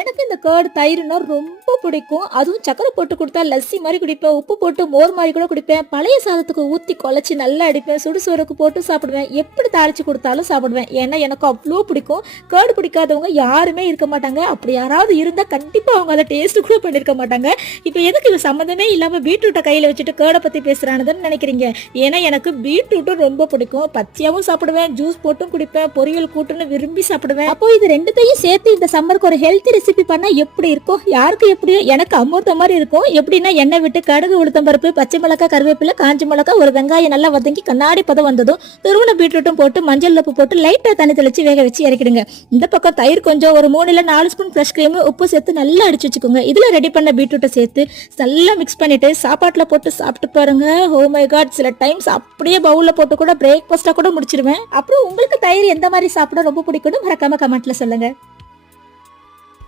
எனக்கு இந்த கேர்டு தயிர்னா ரொம்ப பிடிக்கும். அதுவும் சக்கரை போட்டு குடுத்தா லஸ்ஸி மாரி குடிப்பேன். உப்பு போட்டு மோர் மாரி கூட குடிப்பேன். பழைய சாதத்துக்கு ஊத்தி குழச்சி நல்லா அடிப்பேன். சுடுசோறுக்கு போட்டு சாப்பிடுவேன். எப்படி தாளிச்சு குடுத்தாலும் சாப்பிடுவேன். ஏன்னா எனக்கு அவ்ளோ பிடிக்கும். கேர்டு பிடிக்காதவங்க யாருமே இருக்க மாட்டாங்க. அப்படி யாராவது இருந்தா கண்டிப்பா அவங்க அதை டேஸ்ட் கூட பண்ணிருக்க மாட்டாங்க. இப்ப எதுக்கு இது சம்மந்தமே இல்லாம பீட்ரூட்டை கையில வச்சுட்டு கேர்டை பத்தி பேசுறானுதுன்னு நினைக்கிறீங்க? ஏன்னா எனக்கு பீட்ரூட்டும் ரொம்ப பிடிக்கும். பச்சையாவும் சாப்பிடுவேன், ஜூஸ் போட்டும் குடிப்பேன், பொரியல் கூட்டுன்னு விரும்பி சாப்பிடுவேன். அப்போ இது ரெண்டுத்தையும் சேர்த்து இந்த சம்மருக்கு ஒரு ஹெல்த்தி ரெசிபி பண்ணா எப்படி இருக்கும்? யாருக்கு எப்படியோ, எனக்கு அமிர்தம் மாதிரி இருக்கும். எப்படின்னா எண்ணெய் விட்டு கடுகு, உளுத்தம் பருப்பு, பச்சை மிளகாய், கருவேப்பிலை, காஞ்சி மிளகாய், ஒரு வெங்காயம் நல்லா வதங்கி கண்ணாடி பதம் வந்ததும் துருவன பீட்ரூட்டும் போட்டு மஞ்சள் உப்பு போட்டு லைட்டா தண்ணி தெளிச்சு வேக வச்சு இறக்கிடுங்க. இந்த பக்கம் தயிர் கொஞ்சம் ஒரு 3 இல்ல 4 ஸ்பூன் ஃப்ரெஷ் கிரீம் உப்பு சேர்த்து நல்லா அடிச்சு வச்சுக்கோங்க. இதுல ரெடி பண்ண பீட்ரூட்டை சேர்த்து நல்லா மிக்ஸ் பண்ணிட்டு சாப்பாட்டுல போட்டு சாப்பிட்டு பாருங்க. ஓ மை காட், சில டைம்ஸ் அப்படியே பவுல்ல போட்டு கூட பிரேக்ஃபாஸ்டா கூட முடிச்சிருவேன். அப்புறம் உங்களுக்கு தயிர் எந்த மாதிரி சாப்பிட ரொம்ப பிடிக்கும்னு மறக்காம கமெண்ட்ல சொல்லுங்க.